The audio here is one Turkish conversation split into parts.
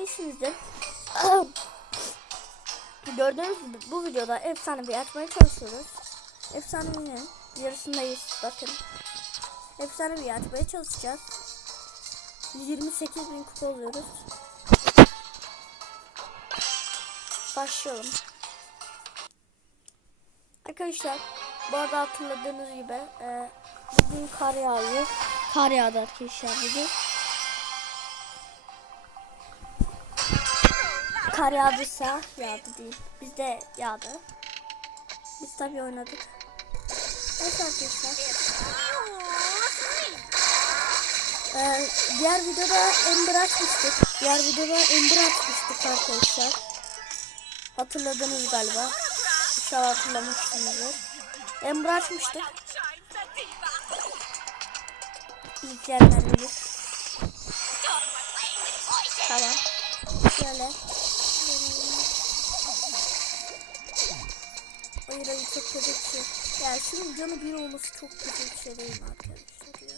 iyisinizdir. Gördüğünüz gibi bu videoda efsanevi açmaya çalışıyoruz. Efsanevinin yarısındayız bakın. Efsanevi açmaya çalışacağız. 28 bin kupa oluyoruz. Başlayalım. Arkadaşlar bu arada hatırladığınız gibi e, bugün kar yağıyor. Kar yağdı arkadaşlar bugün. Kar yağdıysa yağdı değil. Bizde yağdı. Biz tabii oynadık. Evet arkadaşlar. Ee, diğer videoda Ember açmıştık. Diğer videoda Ember açmıştık arkadaşlar. Hatırladınız galiba. İnşallah hatırlamışsınızdır. Ember açmıştık. İzleyenler bilir. Tamam. Şöyle. Hayır çok kötü bir şey. Ya şunun canı bir olması çok kötü bir şey değil mi arkadaşlar ya?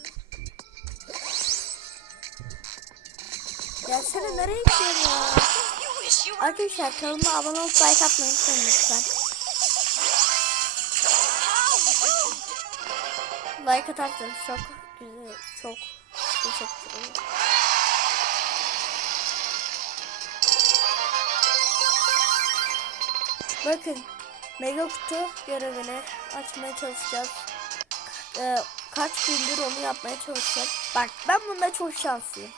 Gelsene nereye gidiyorsun ya? Arkadaşlar kanalıma abone olup like atmayı unutmayın lütfen. Like atarsanız çok güzel, çok teşekkür ederim. Bakın mega kutu görevini açmaya çalışacağız. Ee, kaç gündür onu yapmaya çalışacağım. Bak ben bunda çok şanslıyım.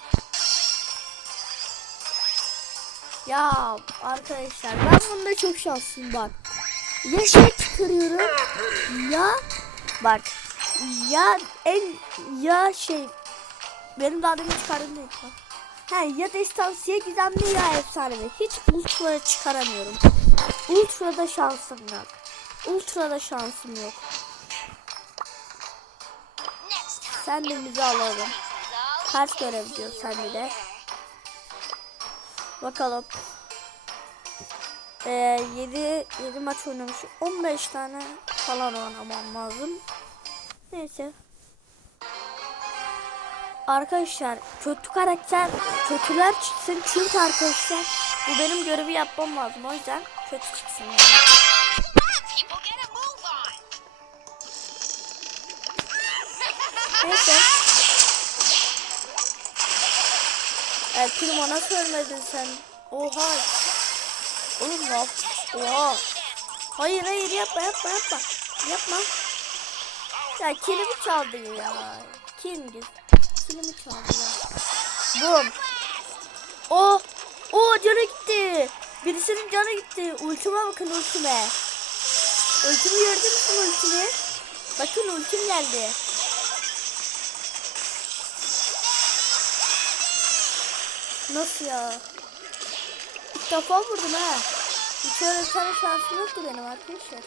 Ya arkadaşlar ben bunda çok şanslıyım bak. Ya şey çıkarıyorum ya bak ya en ya şey benim daha demin çıkardığım değil. He ya destansiye gizemli ya efsanevi. Hiç ultra çıkaramıyorum. Ultra'da şansım yok. Ultra'da şansım yok. Sen de bizi alalım. Kaç görev diyor sen bir de. Bakalım. Ee, 7 7 maç oynamış. 15 tane falan oynamam lazım. Neyse. Arkadaşlar kötü karakter kötüler çıksın çünkü arkadaşlar bu benim görevi yapmam lazım o yüzden kötü çıksın yani. Neyse. Evet Primo nasıl ölmedin sen? Oha. Oğlum ne yap? Oha. Hayır hayır yapma yapma yapma. Yapma. Ya kilimi çaldı ya. King. Kilimi çaldı ya. Bum. O. O canı gitti. Birisinin canı gitti. Ultime bakın ultime. Ultimi gördün mü ultimi? Bakın ultim geldi. Nasıl ya? İlk defa vurdum ha. Hiç öyle tane şansım yoktu benim arkadaşlar.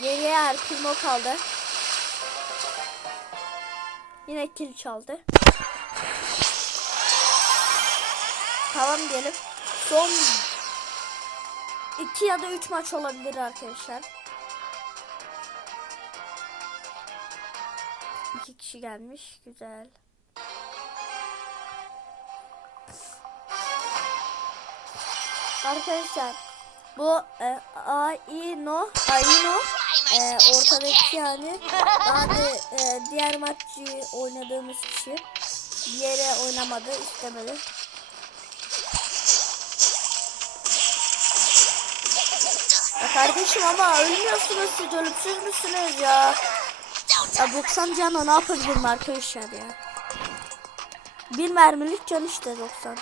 Geriye er Primo kaldı. Yine kill çaldı. Tamam diyelim. Son iki ya da üç maç olabilir arkadaşlar. İki kişi gelmiş. Güzel. Arkadaşlar bu e, Aino Aino e, ortadaki yani da e, diğer maçı oynadığımız kişi yere oynamadı istemedi. Kardeşim ama ölmüyorsunuz siz ölümsüz müsünüz ya? Ya 90 canla ne yapabilirim arkadaşlar ya? Bir mermilik can işte 90.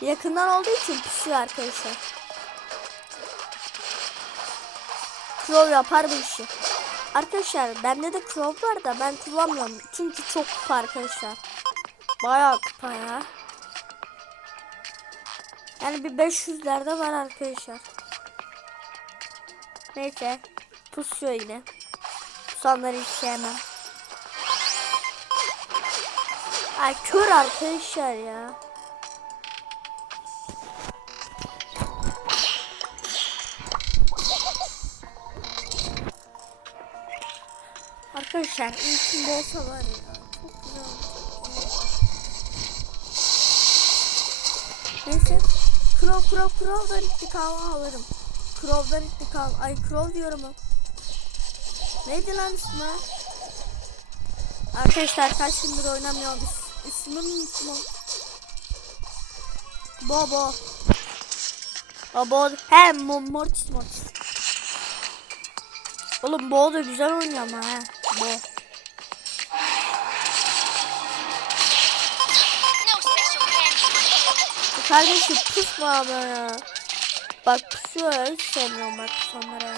Yakından olduğu için pişiyor arkadaşlar. Crow yapar bu işi. Arkadaşlar bende de Crow var da ben kullanmıyorum. Çünkü çok kupa arkadaşlar. Bayağı kupa ya. Yani bir 500'lerde var arkadaşlar. Neyse. Pusuyor yine. Pusanları hiç sevmem. Ay kör arkadaşlar ya. Arkadaşlar içinde olsa var ya. Çok güzel. Neyse. Crow Crow Crow'dan intikamı alırım. Crow'dan intikam. Ay Crow diyorum. Neydi lan ismi? Arkadaşlar kaç gündür oynamıyorum. İs, ismini unuttum. Bobo. Bobo. He Mo- Mortis Mortis. Oğlum Bo da güzel oynuyor ama ha. Bo. Kardeşim pusma ya. Bak pusuyor hiç sevmiyorum bak sonlara.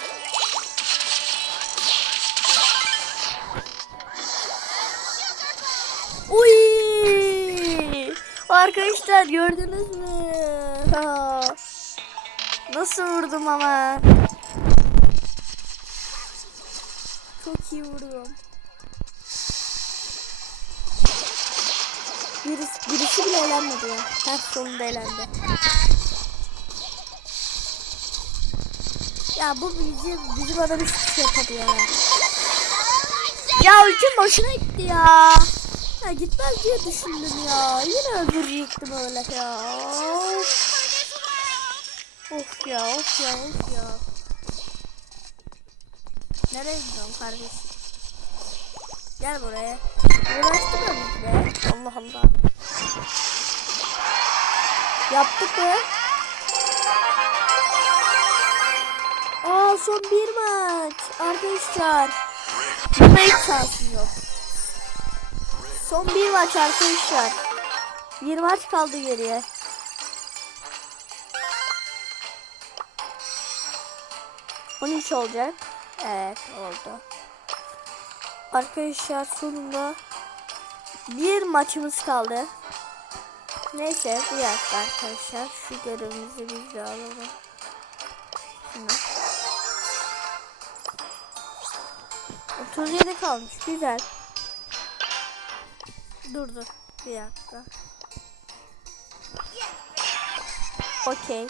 Uy! Arkadaşlar gördünüz mü? Nasıl vurdum ama? Çok iyi vurdum. Birisi bile eğlenmedi ya. Her sonunda eğlendi. Ya bu bizi, bizim adam hiçbir şey yapamıyor ya. Ya ülkem boşuna gitti ya. Ya gitmez diye düşündüm ya. Yine öldürecektim öyle ya. Of ya of ya of ya. Nereye gidiyorsun kardeşim? Gel buraya. Uğraştırma bizi be. Allah Allah. Yaptık mı? Aa son bir maç. Arkadaşlar. Buna hiç şansım yok. Son bir maç arkadaşlar. Bir maç kaldı geriye. On üç olacak. Evet oldu. Arkadaşlar sonunda bir maçımız kaldı. Neyse bir dakika arkadaşlar. Şu görevimizi biz de alalım. Şunu. 37 kalmış. Güzel. Dur dur. Bir dakika. Okey.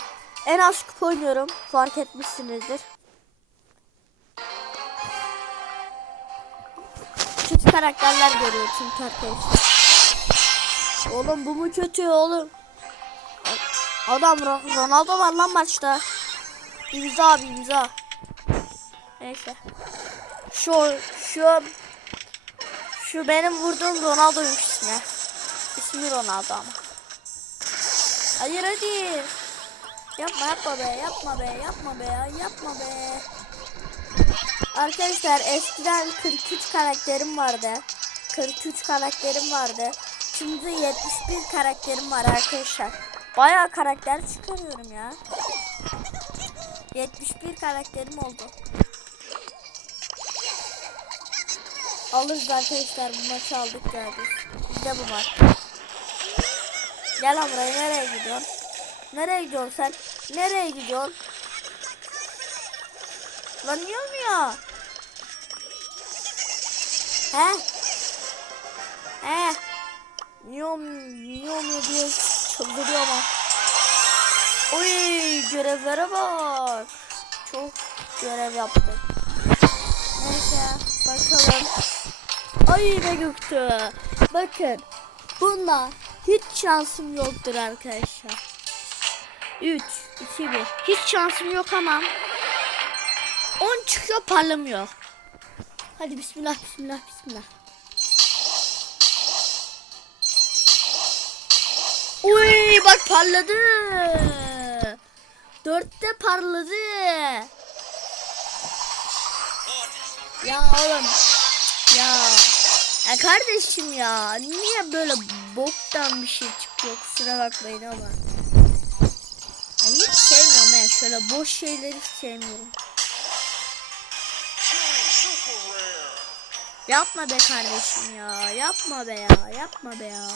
En az kupa oynuyorum. Fark etmişsinizdir. Kötü karakterler görüyor çünkü arkadaşlar. Oğlum bu mu kötü oğlum? Adam Ro- Ronaldo var lan maçta. İmza abi imza. Neyse. Şu şu şu benim vurduğum Ronaldo'ymuş ismi. İsmi Ronaldo ama. Hayır hadi. Yapma yapma be yapma be yapma be ya yapma be. Arkadaşlar eskiden 43 karakterim vardı. 43 karakterim vardı. Şimdi 71 karakterim var arkadaşlar. Bayağı karakter çıkarıyorum ya. 71 karakterim oldu. Alırız arkadaşlar bu maçı aldık geldik. Bizde bu maç. Gel buraya nereye gidiyorsun? Nereye gidiyorsun sen? Nereye gidiyorsun? Lan niye olmuyor? He? He? Niye olmuyor, diye çıldırıyor ama. Oy görevlere bak. Çok görev yaptık. Neyse bakalım. Ay ne göktü. Bakın. Bunda hiç şansım yoktur arkadaşlar. 3, 2, 1. Hiç şansım yok ama 10 çıkıyor parlamıyor. Hadi bismillah bismillah bismillah. Uy bak parladı. Dörtte parladı. Ya oğlum. Ya. Ya kardeşim ya. Niye böyle boktan bir şey çıkıyor kusura bakmayın ama. Ya hiç sevmiyorum ben şöyle boş şeyleri sevmiyorum. Yapma be kardeşim ya. Yapma be ya. Yapma be ya.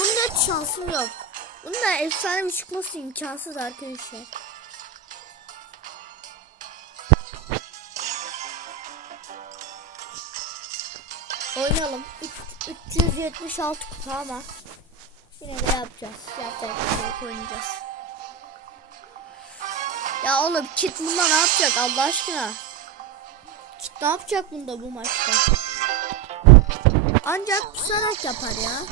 Bunda şansım yok. Bunda efsane bir çıkması imkansız arkadaşlar. Oynayalım. Üç- 376 kupa ama yine de yapacağız. Yok, oynayacağız. Ya oğlum Kit bunda ne yapacak Allah aşkına? Kit ne yapacak bunda bu maçta? Ancak pusarak yapar ya.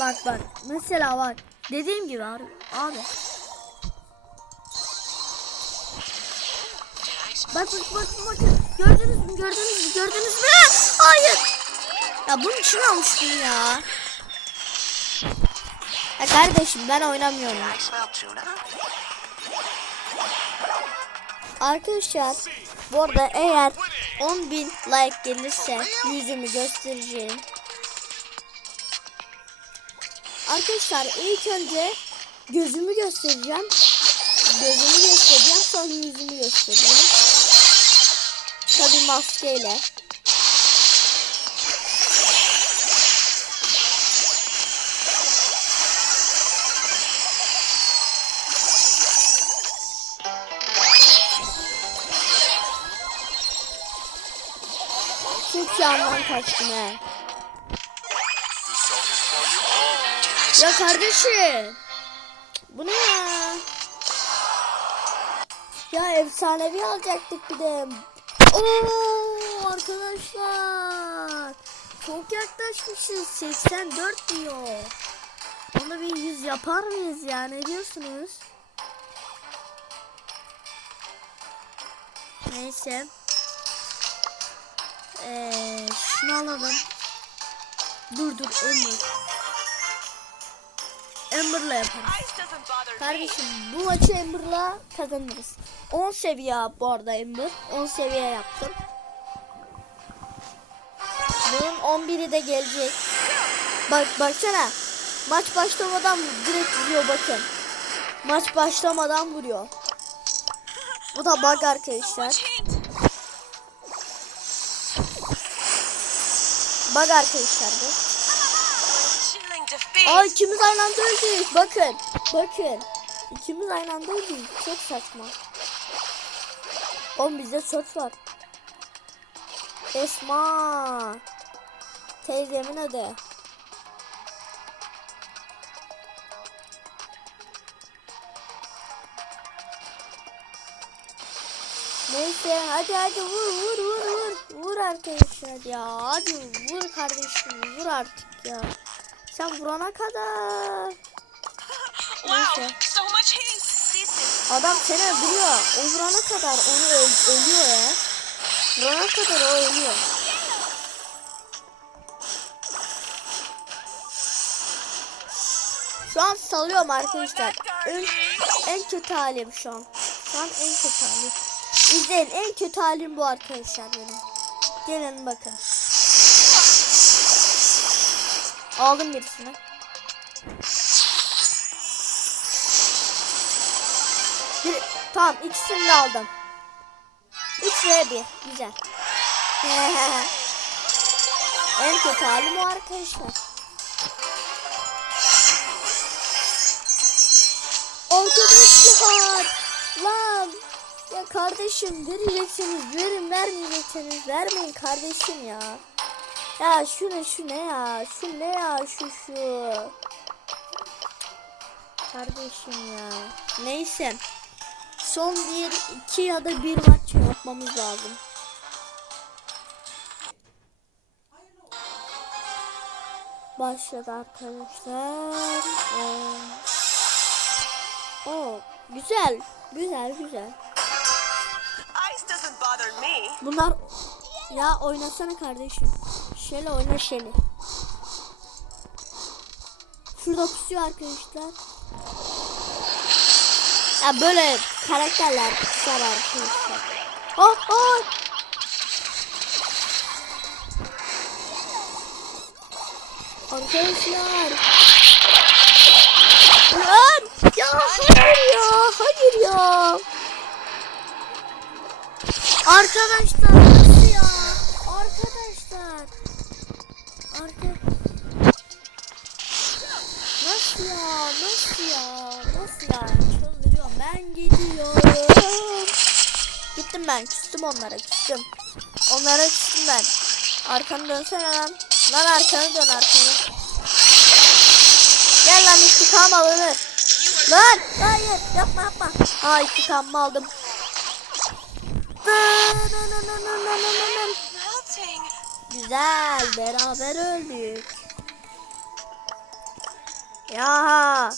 Bak bak. Mesela bak. Dediğim gibi abi. Abi. Bak bak bak bak. Gördünüz mü? Gördünüz mü? Gördünüz mü? Hayır. Ya bunun için almıştım ya. Ya kardeşim ben oynamıyorum. Arkadaşlar bu arada eğer 10.000 like gelirse yüzümü göstereceğim. Arkadaşlar ilk önce gözümü göstereceğim. Gözümü göstereceğim sonra yüzümü göstereceğim. Tabi maskeyle. Çok yandan kaçtım he. Ya kardeşim. Bu ne ya? Ya efsanevi alacaktık bir de. Oo arkadaşlar. Çok yaklaşmışız. 84 diyor. Onu bir 100 yapar mıyız ya? Ne diyorsunuz? Neyse. Ee, şunu alalım. Dur dur Emir. Amber'la yaparız. Kardeşim bu maçı Amber'la kazanırız. 10 seviye bu arada Amber. 10 seviye yaptım. Bunun 11'i de gelecek. Bak baksana. Maç başlamadan direkt vuruyor bakın. Maç başlamadan vuruyor. Bu da bug arkadaşlar. Bug arkadaşlar bu. Aa ikimiz aynı anda öldük. Bakın. Bakın. İkimiz aynı anda öldük. Çok saçma. Oğlum bizde söz var. Esma. Teyzemin adı. Neyse hadi hadi vur vur vur vur. Vur arkadaşlar ya. Hadi vur kardeşim vur artık ya. Sen vurana kadar. Neyse. Adam seni öldürüyor. O vurana kadar onu öl- ölüyor ya. Vurana kadar o ölüyor. Şu an salıyorum arkadaşlar. En, en kötü halim şu an. Şu an en kötü halim. İzleyin en kötü halim bu arkadaşlar benim. Gelin bakın. Aldım birisini. Bir, tamam ikisini de aldım. 3 ve 1. Güzel. en kötü halim o arkadaşlar. Arkadaşlar. Lan. Ya kardeşim vereceksiniz verin vermeyecekseniz vermeyin kardeşim ya. Ya şu ne şu ne ya şu ne ya şu şu. Kardeşim ya. Neyse. Son bir, iki ya da bir maç yapmamız lazım. Başladı arkadaşlar. Ee, Oo, güzel, güzel, güzel. Bunlar ya oynasana kardeşim. Şöyle oyna şöyle. Şurada pusuyor arkadaşlar. Ya böyle karakterler pusar arkadaşlar. Oh oh. Arkadaşlar. Lan! Ya hayır ya, hayır ya. Arkadaşlar ben. Küstüm onlara. Küstüm. Onlara küstüm ben. Arkanı dönsene lan. Lan arkanı dön arkanı. Gel lan intikam alınır. Lan hayır yapma yapma. Ha intikamımı aldım. Güzel beraber öldük. Ya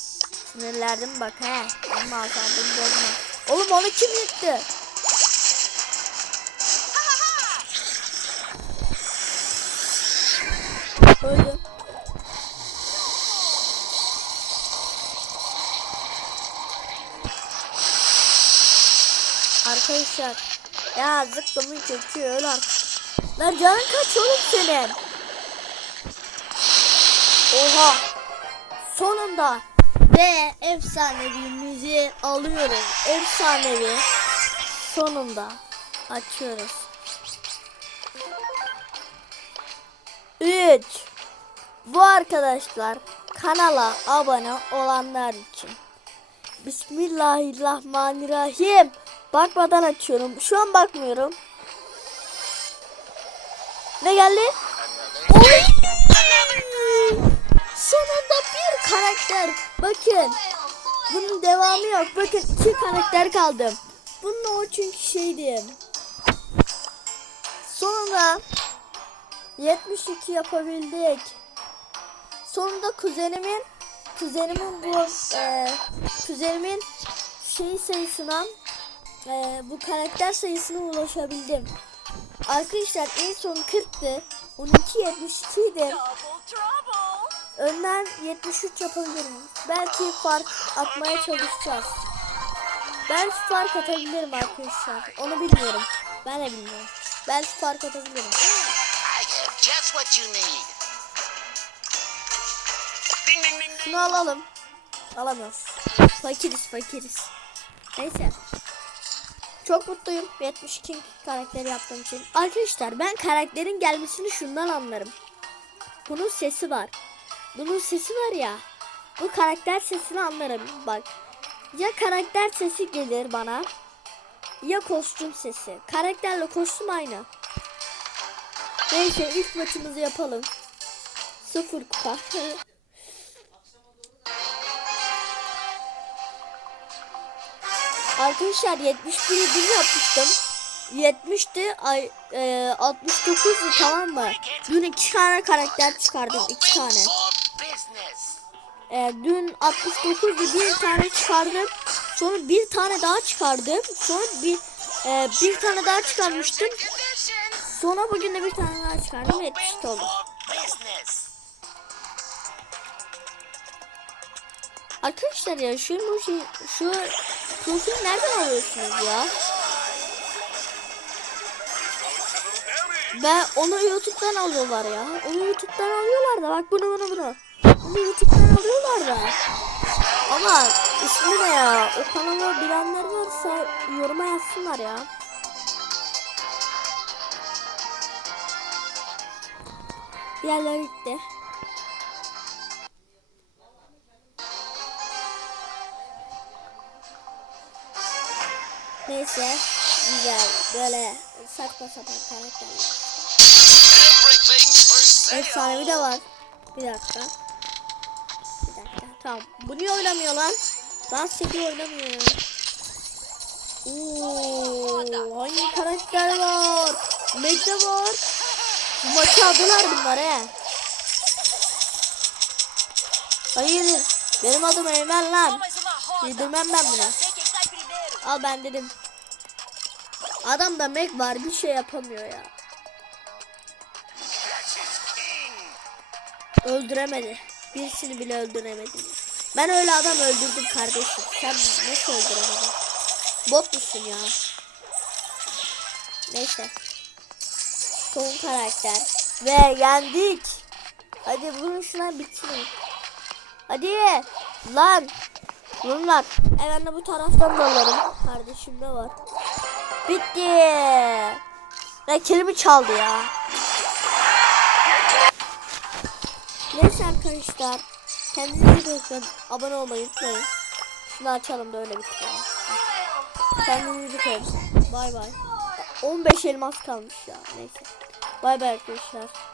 sinirlendim bak he. Ama asabım bozma. Oğlum onu kim yıktı? Arkadaşlar ya zıkkımın çekiyor öl artık. Lan canın kaç oğlum senin? Oha. Sonunda ve efsanevimizi alıyoruz. Efsanevi sonunda açıyoruz. 3 Bu arkadaşlar kanala abone olanlar için. Bismillahirrahmanirrahim. Bakmadan açıyorum. Şu an bakmıyorum. Ne geldi? Oy! Sonunda bir karakter. Bakın. Bunun devamı yok. Bakın iki karakter kaldı. Bunun o çünkü şeydi. Sonunda 72 yapabildik. Sonunda kuzenimin kuzenimin bu e, kuzenimin şey sayısına e, bu karakter sayısına ulaşabildim. Arkadaşlar en son 40'tı. 12 72 idi. Önden 73 yapabilirim. Belki fark atmaya çalışacağız. Belki fark atabilirim arkadaşlar. Onu bilmiyorum. Ben de bilmiyorum. Belki fark atabilirim. Şunu alalım. Alamıyoruz. Fakiriz fakiriz. Neyse. Çok mutluyum 72 karakteri yaptığım için. Arkadaşlar ben karakterin gelmesini şundan anlarım. Bunun sesi var. Bunun sesi var ya. Bu karakter sesini anlarım. Bak. Ya karakter sesi gelir bana. Ya kostüm sesi. Karakterle kostüm aynı. Neyse ilk maçımızı yapalım. Sıfır kupa. Arkadaşlar 71'i dün yapmıştım. 70'ti ay e, 69'du tamam mı? Dün iki tane karakter çıkardım iki tane. E, dün 69'du bir tane çıkardım. Sonra bir tane daha çıkardım. Sonra bir e, bir tane daha çıkarmıştım. Sonra bugün de bir tane daha çıkardım. 72 oldu. Arkadaşlar ya şu emoji, şu profil nereden alıyorsunuz ya? Ben onu YouTube'dan alıyorlar ya. Onu YouTube'dan alıyorlar da bak bunu bunu bunu. Onu YouTube'dan alıyorlar da. Ama ismi ne ya? O kanalı bilenler varsa yoruma yazsınlar ya. Diğerleri gitti. Neyse güzel böyle saçma sapan karakterler. Efsanevi de var. Bir dakika. Bir dakika. Tamam. Bu niye oynamıyor lan? Dans ediyor oynamıyor ya. Oo, hangi karakter var? Megde var. Bu maçı aldılar bunlar he. Hayır. Benim adım Eymen lan. Yedirmem ben bunu. Al ben dedim. Adamda Meg var bir şey yapamıyor ya. Öldüremedi. Birisini bile öldüremedi. Ben öyle adam öldürdüm kardeşim. Sen nasıl öldüremedin? Bot musun ya? Neyse. Son karakter. Ve yendik. Hadi vurun şuna bitsin. Hadi. Lan. Vurun lan. E ben bu taraftan da alırım. Kardeşim de var. Bitti. Rakibimi çaldı ya. Neyse arkadaşlar. Kendinize iyi bakın. Abone olmayı unutmayın. Şunu açalım da öyle bitirelim. Kendinize iyi bakın. Bay bay. 15 elmas kalmış ya. Neyse. Bay bay arkadaşlar.